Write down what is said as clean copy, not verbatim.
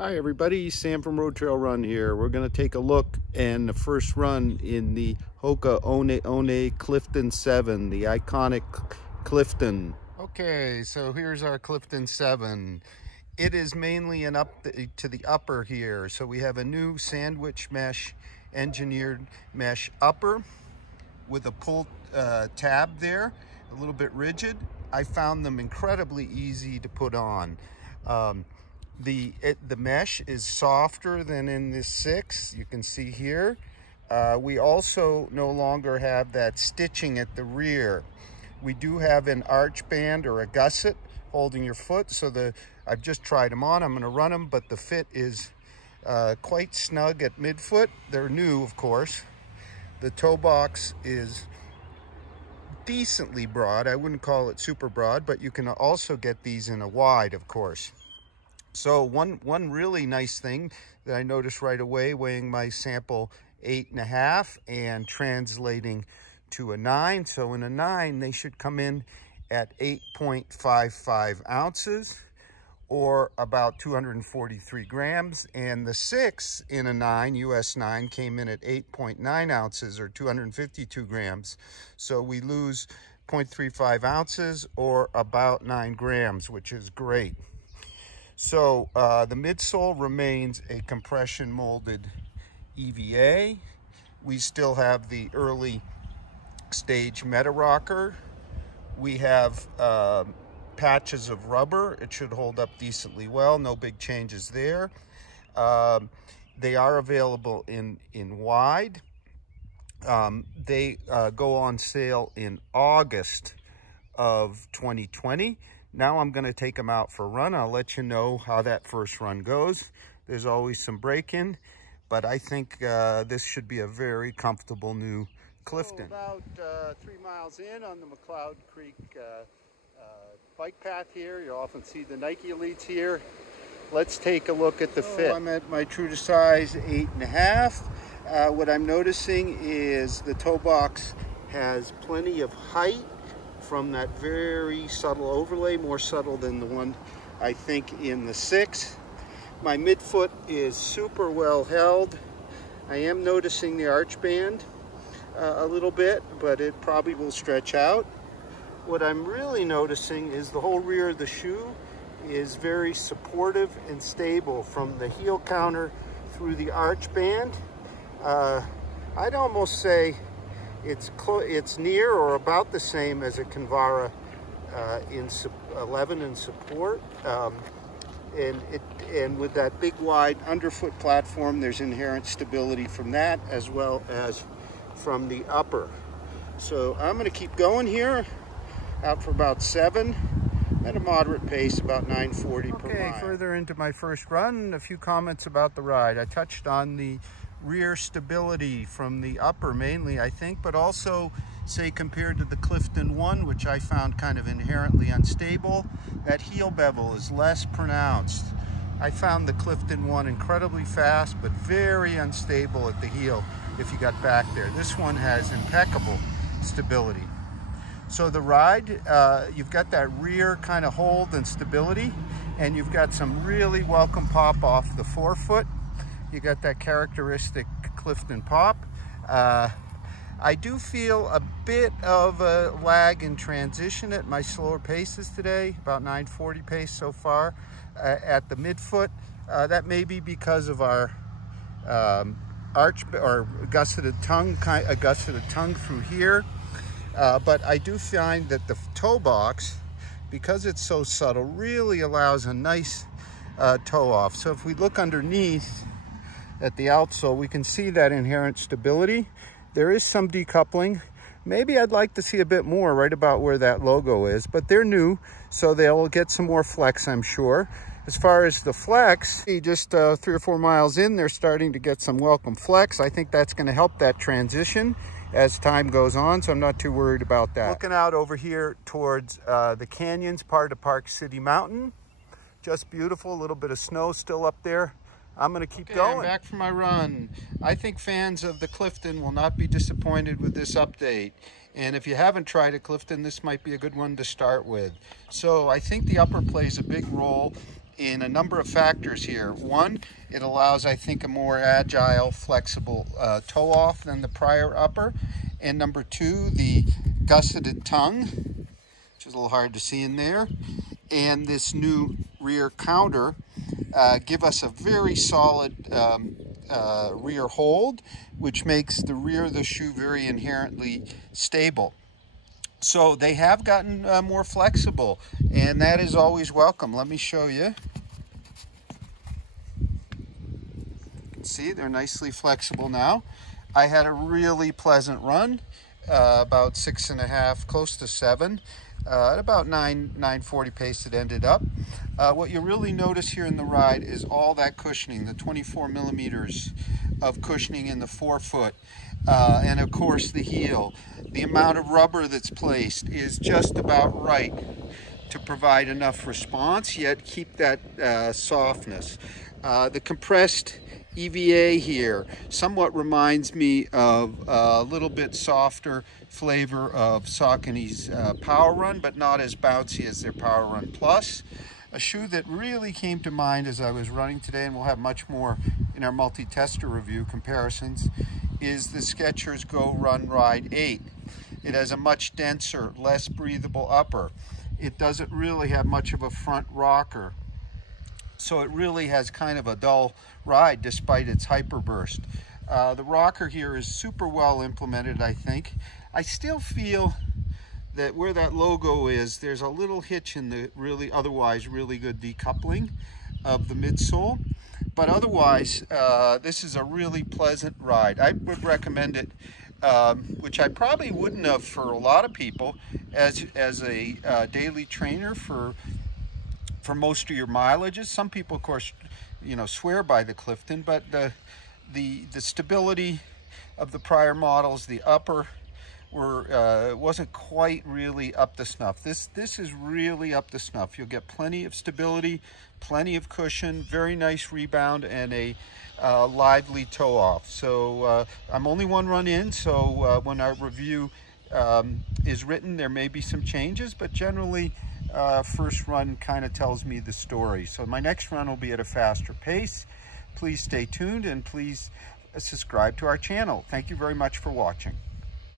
Hi everybody, Sam from Road Trail Run here. We're going to take a look and the first run in the Hoka One Clifton 7, the iconic Clifton. Okay, so here's our Clifton 7. It is mainly an to the upper here. So we have a new sandwich mesh, engineered mesh upper with a pull tab there, a little bit rigid. I found them incredibly easy to put on. The mesh is softer than in this 6. You can see here. We also no longer have that stitching at the rear. We do have an arch band or a gusset holding your foot. So I've just tried them on. I'm going to run them, but the fit is quite snug at midfoot. They're new, of course. The toe box is decently broad. I wouldn't call it super broad, but you can also get these in a wide, of course. So one really nice thing that I noticed right away, weighing my sample 8.5 and translating to a 9. So in a 9, they should come in at 8.55 ounces or about 243 grams. And the 6 in a 9, US 9, came in at 8.9 ounces or 252 grams. So we lose 0.35 ounces or about 9 grams, which is great. So the midsole remains a compression molded EVA. We still have the early stage meta rocker. We have patches of rubber. It should hold up decently well. No big changes there. They are available in wide. They go on sale in August of 2020. Now I'm going to take them out for a run. I'll let you know how that first run goes. There's always some break-in, but I think this should be a very comfortable new Clifton. So about 3 miles in on the McLeod Creek bike path here. You'll often see the Nike Elites here. Let's take a look at the fit. I'm at my true to size 8.5. What I'm noticing is the toe box has plenty of height from that very subtle overlay, more subtle than the one I think in the 6. My midfoot is super well held. I am noticing the arch band a little bit, but it probably will stretch out. What I'm really noticing is the whole rear of the shoe is very supportive and stable from the heel counter through the arch band. I'd almost say it's near or about the same as a Kinvara in 11 in support. And with that big wide underfoot platform, there's inherent stability from that as well as from the upper. So I'm going to keep going here, out for about 7 at a moderate pace, about 9:40 per mile. Okay, further into my first run, a few comments about the ride. I touched on the rear stability from the upper mainly, I think, but also say compared to the Clifton 1, which I found kind of inherently unstable, that heel bevel is less pronounced. I found the Clifton 1 incredibly fast but very unstable at the heel if you got back there. This one has impeccable stability. So the ride, you've got that rear kind of hold and stability, and you've got some really welcome pop off the forefoot. You got that characteristic Clifton pop. I do feel a bit of a lag in transition at my slower paces today, about 9:40 pace so far at the midfoot. That may be because of our arch or gusseted tongue through here. But I do find that the toe box, because it's so subtle, really allows a nice toe off. So if we look underneath at the outsole, we can see that inherent stability. There is some decoupling. Maybe I'd like to see a bit more right about where that logo is, but they're new, so they'll get some more flex, I'm sure. As far as the flex, just 3 or 4 miles in, they're starting to get some welcome flex. I think that's going to help that transition as time goes on, so I'm not too worried about that. Looking out over here towards the canyons, part of Park City Mountain. Just beautiful, a little bit of snow still up there. I'm going to keep going. I'm back from my run. I think fans of the Clifton will not be disappointed with this update. And if you haven't tried a Clifton, this might be a good one to start with. So I think the upper plays a big role in a number of factors here. One, it allows, I think, a more agile, flexible toe off than the prior upper. And number two, the gusseted tongue, which is a little hard to see in there, and this new rear counter give us a very solid rear hold, which makes the rear of the shoe very inherently stable. So they have gotten more flexible, and that is always welcome. Let me show you. See, they're nicely flexible now. I had a really pleasant run, about 6.5, close to 7, at about 9:40 pace it ended up. What you really notice here in the ride is all that cushioning, the 24 millimeters of cushioning in the forefoot, and of course the heel. The amount of rubber that's placed is just about right to provide enough response, yet keep that softness. The compressed EVA here somewhat reminds me of a little bit softer flavor of Saucony's Power Run, but not as bouncy as their Power Run Plus. A shoe that really came to mind as I was running today, and we'll have much more in our multi-tester review comparisons, is the Skechers Go Run Ride 8. It has a much denser, less breathable upper. It doesn't really have much of a front rocker, so it really has kind of a dull ride despite its hyperburst. The rocker here is super well implemented, I think. I still feel that where that logo is, there's a little hitch in the otherwise really good decoupling of the midsole. But otherwise, this is a really pleasant ride. I would recommend it, which I probably wouldn't have for a lot of people, as a daily trainer for most of your mileages. Some people, of course, swear by the Clifton, but the stability of the prior models, the upper, wasn't quite really up to snuff. This is really up to snuff. You'll get plenty of stability, plenty of cushion, very nice rebound, and a lively toe off. So I'm only one run in, so when our review is written, there may be some changes, but generally first run kind of tells me the story. So my next run will be at a faster pace. Please stay tuned, and please subscribe to our channel. Thank you very much for watching.